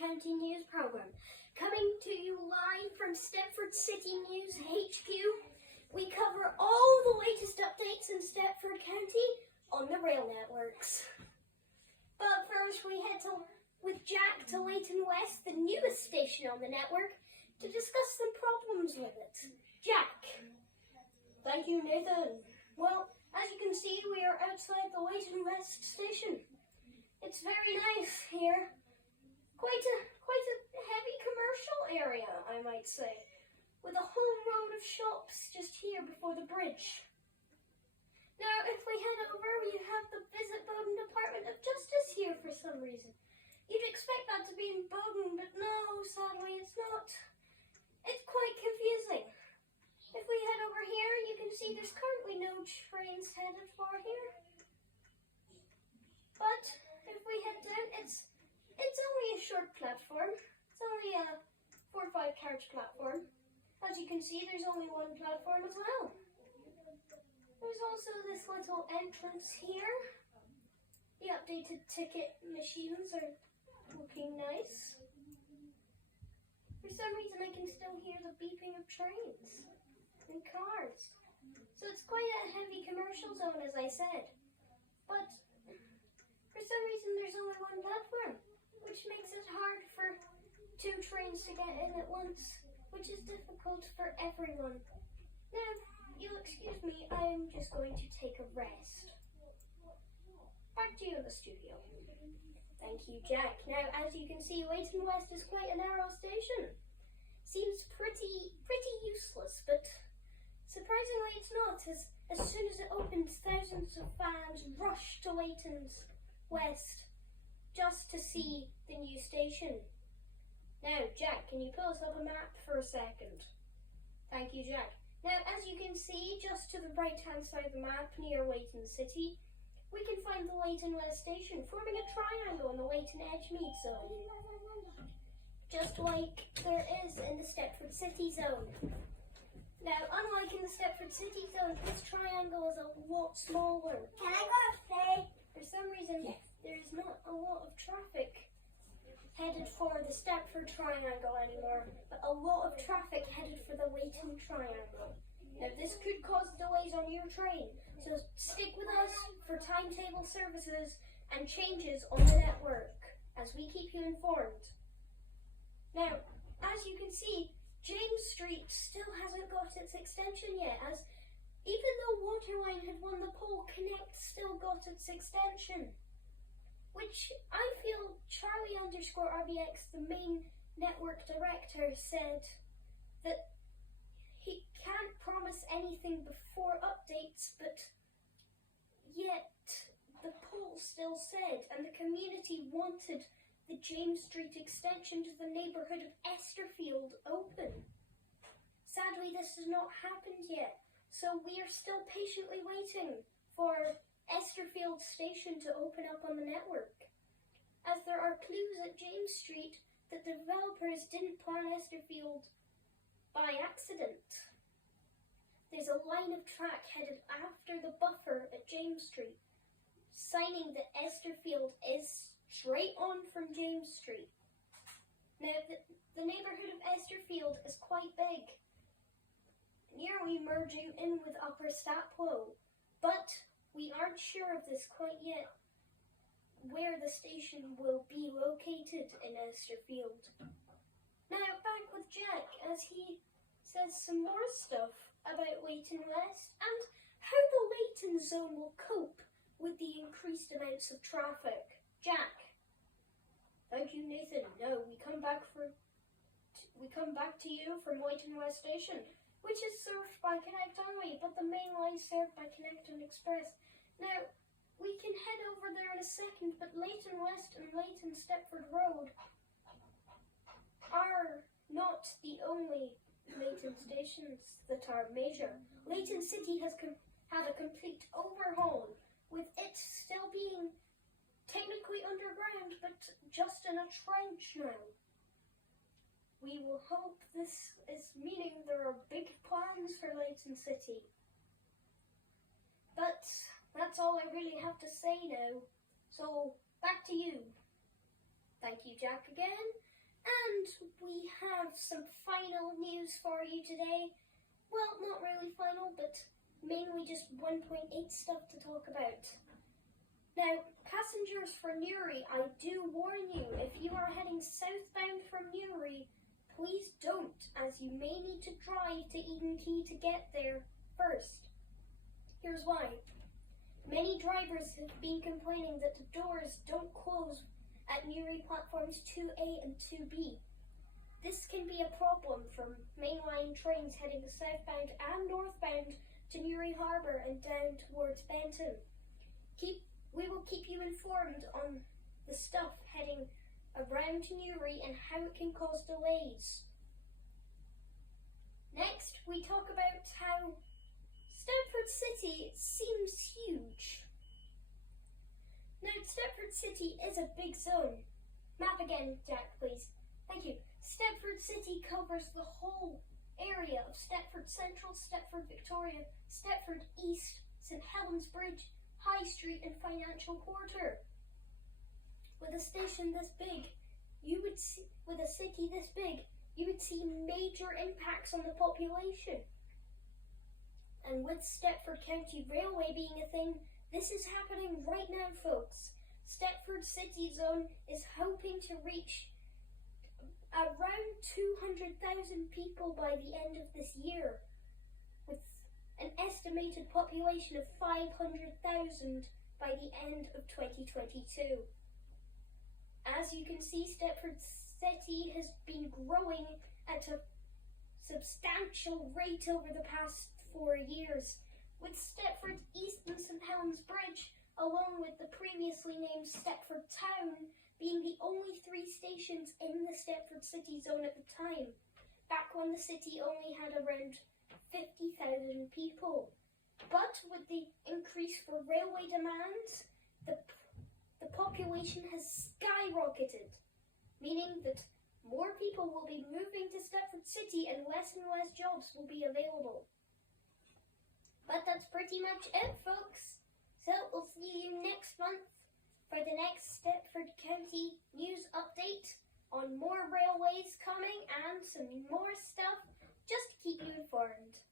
County News Programme. Coming to you live from Stepford City News HQ, we cover all the latest updates in Stepford County on the rail networks. But first we head with Jack to Leighton West, the newest station on the network, to discuss some problems with it. Jack. Thank you, Nathan. Well, as you can see, we are outside the Leighton West station. It's very nice here. Quite a heavy commercial area, I might say, with a whole road of shops just here before the bridge. Now, if we head over, we have the Visit Bowden Department of Justice here for some reason. You'd expect that to be in Bowden, but no, sadly it's not. It's quite confusing. If we head over here, you can see there's currently no trains headed for here. But if we head down, it's only a short platform. It's only a 4 or 5 carriage platform. As you can see, there's only one platform as well. There's also this little entrance here. The updated ticket machines are looking nice. For some reason I can still hear the beeping of trains and cars. So it's quite a heavy commercial zone, as I said. But for some reason there's only one platform, which makes it hard for 2 trains to get in at once, which is difficult for everyone. Now, you'll excuse me, I'm just going to take a rest. Back to you in the studio. Thank you, Jack. Now, as you can see, Leighton West is quite a narrow station. Seems pretty useless, but surprisingly it's not. As soon as it opens, thousands of fans rush to Leighton West just to see the new station. Now, Jack, can you pull us up a map for a second? Thank you, Jack. Now, as you can see, just to the right-hand side of the map near Leighton City, we can find the Leighton West station, forming a triangle in the Leighton Edgemead zone, just like there is in the Stepford City zone. Now, unlike in the Stepford City zone, this triangle is a lot smaller. Can I go upstairs? For some reason, there's not a lot of traffic headed for the Stepford Triangle anymore, but a lot of traffic headed for the Leighton Triangle. Now, this could cause delays on your train, so stick with us for timetable services and changes on the network as we keep you informed. Now, as you can see, James Street still hasn't got its extension yet, as even though Waterline had won the poll, Connect still got its extension, which I feel Charlie_RBX, the main network director, said that he can't promise anything before updates, but yet the poll still said, and the community wanted the James Street extension to the neighbourhood of Esterfield open. Sadly, this has not happened yet, so we are still patiently waiting for Esterfield station to open up on the network, as there are clues at James Street that the developers didn't plan Esterfield by accident. There's a line of track headed after the buffer at James Street, signing that Esterfield is straight on from James Street. Now, the neighbourhood of Esterfield is quite big, nearly merging in with Upper Staplow, but we aren't sure of this quite yet, where the station will be located in Esterfield. Now, back with Jack, as he says some more stuff about Leighton West and how the Leighton zone will cope with the increased amounts of traffic. Jack. Thank you, Nathan. Now we come back to you from Leighton West Station, which is served by Connect only, but the main line is served by Connect and Express. Now, we can head over there in a second, but Leighton West and Leighton Stepford Road are not the only Leighton stations that are major. Leighton City has had a complete overhaul, with it still being technically underground, but just in a trench now. We will hope this is meaning there are big plans for Leighton City. But that's all I really have to say now. So, back to you. Thank Thank you, Jack, again. And we have some final news for you today. Well, not really final, but mainly just 1.8 stuff to talk about. Now, passengers for Newry, I do warn you, if you are heading southbound from Newry, please don't, as you may need to drive to Eden Quay to get there first. Here's why. Many drivers have been complaining that the doors don't close at Newry platforms 2A and 2B. This can be a problem for mainline trains heading southbound and northbound to Newry Harbour and down towards Benton. We will keep you informed on the stuff heading around Newry and how it can cause delays. Next, we talk about how Stepford City seems huge. Now, Stepford City is a big zone. Map again, Jack, please. Thank you. Stepford City covers the whole area of Stepford Central, Stepford Victoria, Stepford East, St Helens Bridge, High Street and Financial Quarter. With a station this big, with a city this big, you would see major impacts on the population. And with Stepford County Railway being a thing, this is happening right now, folks. Stepford City Zone is hoping to reach around 200,000 people by the end of this year, with an estimated population of 500,000 by the end of 2022. As you can see, Stepford City has been growing at a substantial rate over the past 4 years, with Stepford East and St Helens Bridge, along with the previously named Stepford Town, being the only 3 stations in the Stepford City Zone at the time, back when the city only had around 50,000 people. But with the increase for railway demands, the population has skyrocketed, meaning that more people will be moving to Stepford City and less jobs will be available. But that's pretty much it, folks. So we'll see you next month for the next Stepford County news update on more railways coming and some more stuff just to keep you informed.